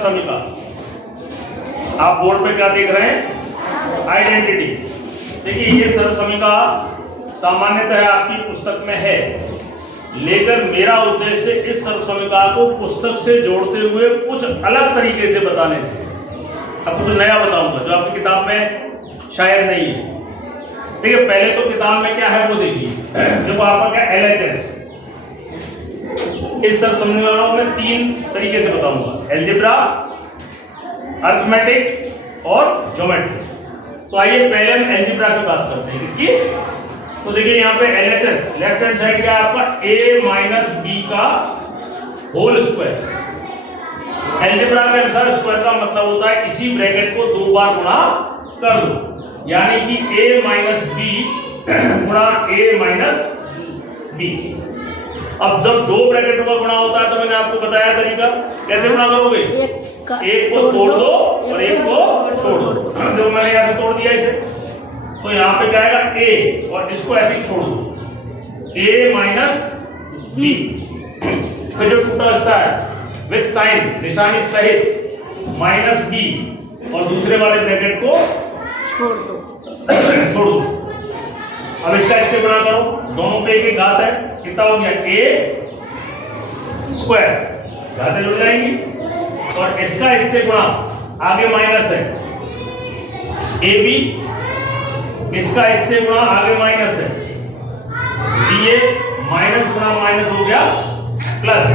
सर्वसमिका। आप बोर्ड पे क्या देख रहे हैं? आइडेंटिटी। देखिए ये सर्वसमिका सामान्यतः आपकी पुस्तक में है, लेकिन मेरा उद्देश्य इस सर्वसमिका को पुस्तक से जोड़ते हुए कुछ अलग तरीके से बताने से। अब कुछ नया बताऊंगा जो आपकी किताब में शायद नहीं है। देखिए पहले तो किताब में क्या है वो देखिए। देखो आपका क्या LHS, इस सर्वसमिका में 3 तरीके से बताऊंगा, अलजेब्रा, अरिथमेटिक और ज्योमेट्री। तो आइए पहले हम अलजेब्रा की बात करते हैं। इसकी तो देखिए यहाँ पे LHS लेफ्ट हैंड साइड क्या है आपका a माइनस बी का होल स्क्वायर। अलजेब्रा के अनुसार स्क्वायर का मतलब होता है इसी ब्रैकेट को 2 बार गुणा कर दो, यानी कि a माइनस बी गुणा a माइनस बी। अब जब 2 ब्रैकेटों का गुणा होता है तो मैंने आपको बताया तरीका, कैसे गुणा करोगे? एक को तोड़ दो और एक को छोड़ दो। जो मैंने यहाँ से तोड़ दिया इसे, तो यहाँ पे क्या आएगा a और इसको ऐसे ही छोड़ दो, a माइनस बी। फिर जो टूटा हिस्सा है विद साइन निशानी सहित माइनस बी और दूसरे वाले ब्रैकेट को छोड़ दो। अब इसका इससे गुणा करो, दोनों पे एक घात है, कितना हो गया a स्क्वायर, घातें जुड़ जाएंगी। और इसका इससे गुणा, आगे माइनस है ab, इसका इससे गुणा आगे माइनस है ba, माइनस गुणा माइनस हो गया प्लस,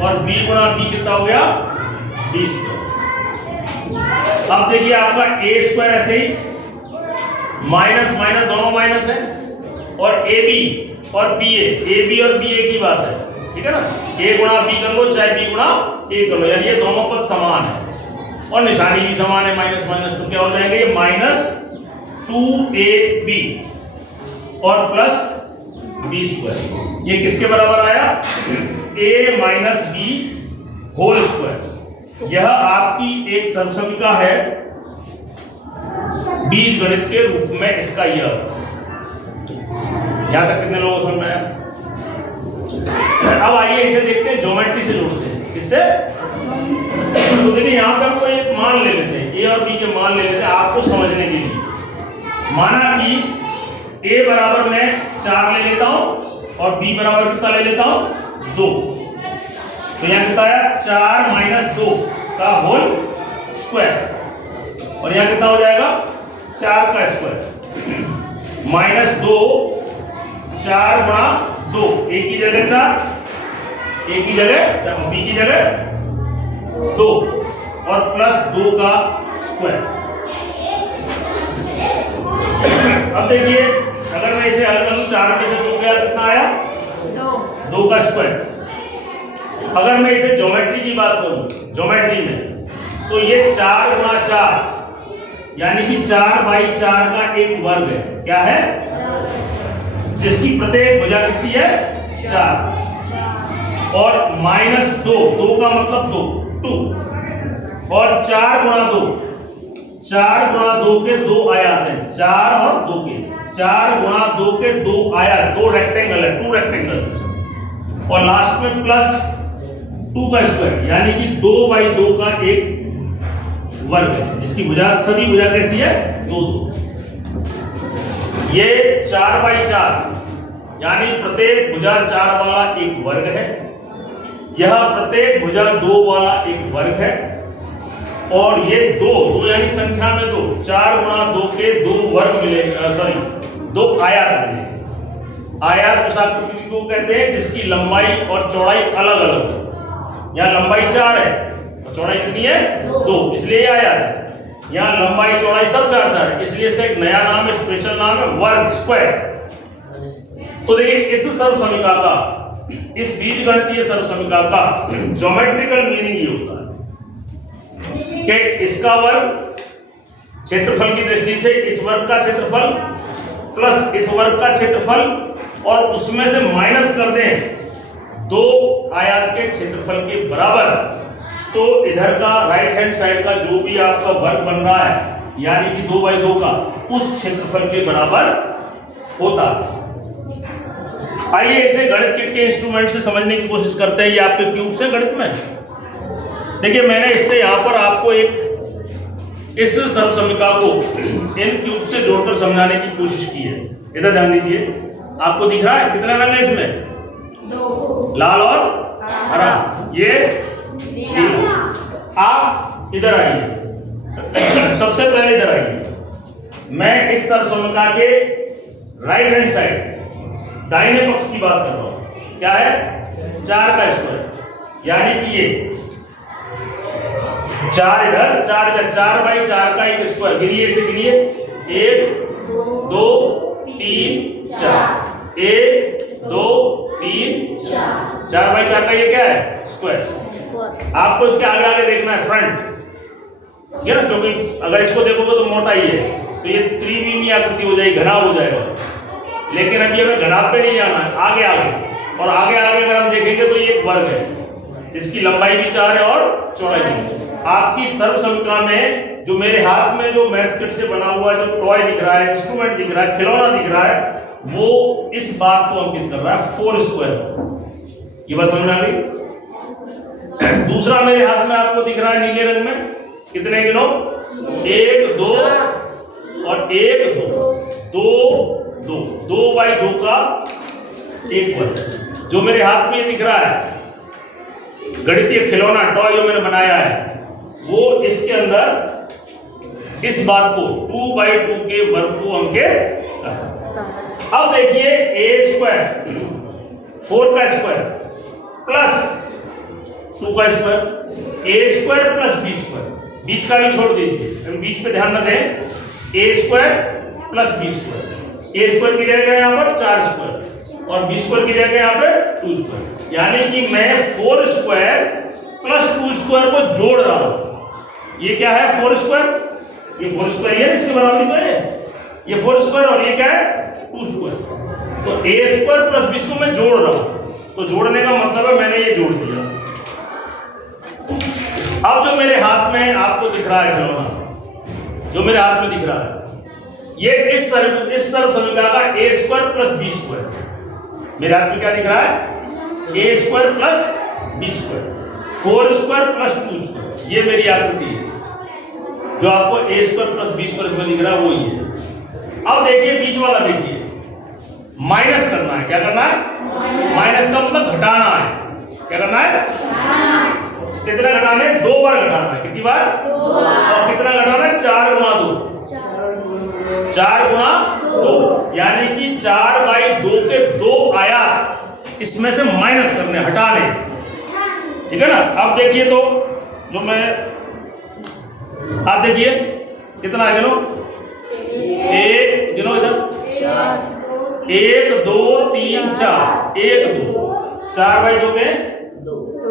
और b गुणा b कितना हो गया b स्क्वायर। अब देखिए आपका a स्क्वायर ऐसे ही माइनस माइनस दोनों माइनस है, और ab और ba, ab और ba की बात है, ठीक है ना। a गुणा b कर लो चाहे b गुणा a कर लो, यानी ये दोनों पद समान है और निशानी भी समान है माइनस माइनस, तो क्या हो जाएंगे ये माइनस 2ab और प्लस b स्क्वायर। ये किसके बराबर आया? a minus b whole square. यह आपकी एक सर्वसमिका है बीजगणित के रूप में। इसका यह यहां तक कितने लोगों को समझ में आया? अब आइए इसे देखते हैं, ज्योमेट्री से जोड़ते हैं। इससे तो देखिए यहां पर कोई एक मान ले लेते हैं, a और b के मान ले लेते हैं आपको समझने के लिए। माना कि a बराबर मैं 4 ले लेता हूं और b बराबर कितना ले लेता हूं 2, तो यहां कितना आया 4 माइनस 2 का होल स्क्वायर, और यहां कितना हो जाएगा 4 का स्क्वायर माइनस 2, 4 गुणा 2, a की जगह 4, a की जगह 4, b की जगह 2 और प्लस 2 का स्क्वायर। अब देखिए अगर मैं इसे हल करूं, 4 में से 2 गया कितना आया 2 का स्क्वायर। अगर मैं इसे ज्योमेट्री की बात करूं, ज्योमेट्री में तो ये 4 गुणा 4 यानी कि 4/4 का एक वर्ग है, क्या है, जिसकी प्रत्येक भुजा कितनी है 4, और माइनस 2 का मतलब 2 और 4 गुणा 2, 4 गुणा 2 के 2 आयात हैं, 4 और 2 के 4 गुणा 2 के 2 आयात, 2 रेक्टेंगल है, 2 रेक्टेंगल्स, और लास्ट में प्लस 2 का स्क्वायर यानी कि 2/2 का एक वर्ग है, जिसकी भुजा सभी भुजा कैसी है 2 2। ये 4/4 यानी प्रत्येक भुजा 4 वाला एक वर्ग है, यह प्रत्येक भुजा 2 वाला एक वर्ग है, और ये 2 यानी संख्या में 2, 4 गुणा 2 के 2 वर्ग मिले, 2 आयात मिले। आयात उस आकृति को कहते हैं जिसकी लंबाई और चौड़ाई अलग अलग हो। यहाँ लंबाई 4 है और चौड़ाई कितनी है 2, इसलिए ये आयात है। यहाँ लंबाई चौड़ाई सब 4 4 है, इसलिए इसका एक नया नाम है, स्पेशल नाम है वर्ग, स्क्वायर। तो देखिए इस सर्वसमिका का, इस बीजगणितीय सर्वसमिका का ज्योमेट्रिकल मीनिंग ये होता है कि इसका वर्ग क्षेत्रफल की दृष्टि से इस वर्ग का क्षेत्रफल प्लस इस वर्ग का क्षेत्रफल और उसमें से माइनस कर दें 2 आयात के क्षेत्रफल के बराबर, तो इधर का राइट हैंड साइड का जो भी आपका वर्ग बन रहा है यानी कि 2/2 का, उस क्षेत्रफल के बराबर होता है। आइए इसे गणित किट के इंस्ट्रूमेंट से समझने की कोशिश करते हैं। ये आपके क्यूब से गणित में देखिए मैंने इससे यहां पर आपको एक इस सर्वसमीका को इन क्यूब से जोड़कर समझाने की कोशिश की है। इधर ध्यान दीजिए, आपको दिख रहा है कितना रंग है इसमें? 2 लाल और हरा। ये नीला। आप इधर आइए, सबसे पहले इधर आइए। मैं इस सर्वसमीका के राइट हैंड साइड दाहिने पक्ष की बात कर रहा हूं। क्या है? 4 का स्क्वायर, यानी कि ये 4 इधर 4 इधर, 4 बाई 4 का एक स्क्वायर। गिनिए इसे, गिनिए। 1 2 3 4, 1 2 3 4, 4 बाई 4 का ये क्या है? स्क्वायर। आपको इसके आगे आगे देखना है, फ्रंट, ठीक है ना, क्योंकि अगर इसको देखोगे तो मोटा ही है, तो ये त्रिविमीय आकृति हो जाएगी, घनाभ हो जाएगा। लेकिन अभी हमें घनाभ पे नहीं जाना है, आगे आगे। और आगे आगे अगर हम देखेंगे तो ये एक वर्ग है, जिसकी लंबाई भी 4 है और चौड़ाई भी। आपकी सर्वसमीका में जो मेरे हाथ में जो मैथ किट से बना हुआ जो टॉय दिख रहा है, इंस्ट्रूमेंट दिख रहा है, खिलौना दिख रहा है, वो इस बात को अंकित कर रहा है, 4 स्क्वायर। ये बात समझ में आ गई? दूसरा मेरे हाथ में आपको दिख रहा है नीले रंग में, कितने गिनो? 1 2 और 1 2 2 2 बाई 2 का एक वर्ग। जो मेरे हाथ में दिख रहा है गणितीय खिलौना टॉय जो मैंने बनाया है, वो इसके अंदर इस बात को 2 बाई 2 के वर्ग को अंकित करता है। अब देखिए a स्क्वायर 4 का स्क्वायर प्लस 2 का square, a square plus b square, बीच का भी छोड़ दीजिए, बीच पे ध्यान न दें। a square plus b square, a square की जगह यहाँ पर 4 स्क्वायर और b स्क्वायर की जगह यहाँ पे 2 स्क्वायर, यानी कि मैं 4 स्क्वायर प्लस 2 स्क्वायर को जोड़ रहा हूं। ये क्या है? 4 स्क्वायर, ये 4 स्क्वायर है, इसके बराबरी तो है ये 4 स्क्वायर, और ये क्या है? 2 स्क्वायर। तो a स्क्वायर प्लस b को मैं जोड़ रहा हूं, तो जोड़ने का मतलब है मैंने ये जोड़ दिया। अब जो मेरे हाथ में आपको दिख रहा है खिलौना, जो मेरे हाथ में दिख रहा है, ये इस सर्वसमीका का a square plus b square. मेरे हाथ में क्या दिख रहा है? a square plus b square, 4 square plus 2 square. ये मेरी आकृति है, जो आपको a square plus b square इसमें दिख रहा है, वो ही है। अब देखिए बीच वाला, देखिए माइनस करना है। क्या करना है? माइनस का मतलब घटाना है। क्या करना है? कितना घटाना है? 2 बार घटाना है। कितनी बार? 2 बार। और कितना घटाना है? 4 गुणा 2, 4 गुणा 2, यानी कि 4 बाई 2 के 2 आयात इसमें से माइनस करने, हटाने, ठीक है ना। अब देखिए तो जो मैं, आप देखिए कितना आ गिनो, 1 गिनो इधर, 1 2 3 4, 1 2, 4 बाई 2 में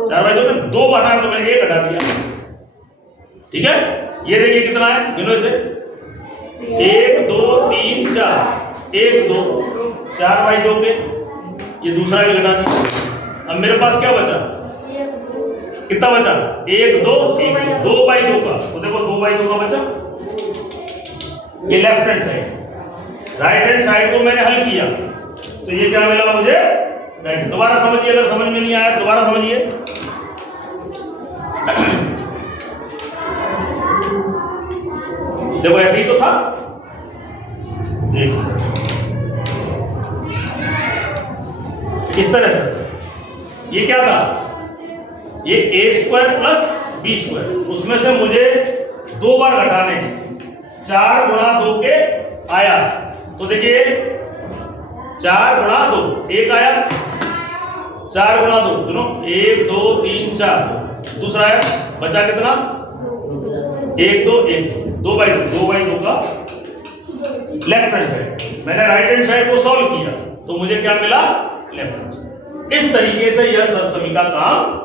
4 बाई 2 में 2 बढ़ाना, तो मैंने 1 हटा दिया, ठीक है। ये देखिए कितना है, गिनो इसे, 1 2 3 4, 1 2, 4 बाई 2 के ये दूसरा भी घटा दिया। अब मेरे पास क्या बचा? कितना बचा? 1 2 1 2 बाई 2 का, तो देखो 2 बाई 2 का बचा। ये left hand side, right hand side को मैंने हल किया, तो ये क्या मिला मुझे? राइट। दोबारा समझिए, अगर समझ में नहीं आया दोबारा समझिए। देखो ऐसे ही तो था, देखो इस तरह से। ये क्या था? ये a square plus b square, उसमें से मुझे 2 बार घटाने, 4 गुणा 2 के आया, तो देखिए 4 गुणा 2 एक आया, 4 गुणा 2 दोनों 1 2 3 4, दूसरा आया, बचा कितना? 1 2 1 2 बाई 2 का लेफ्ट हैंड साइड। मैंने राइट हैंड साइड को सॉल्व किया, तो मुझे क्या मिला? Left hand side. इस तरीके से यह सर्वसमीका काम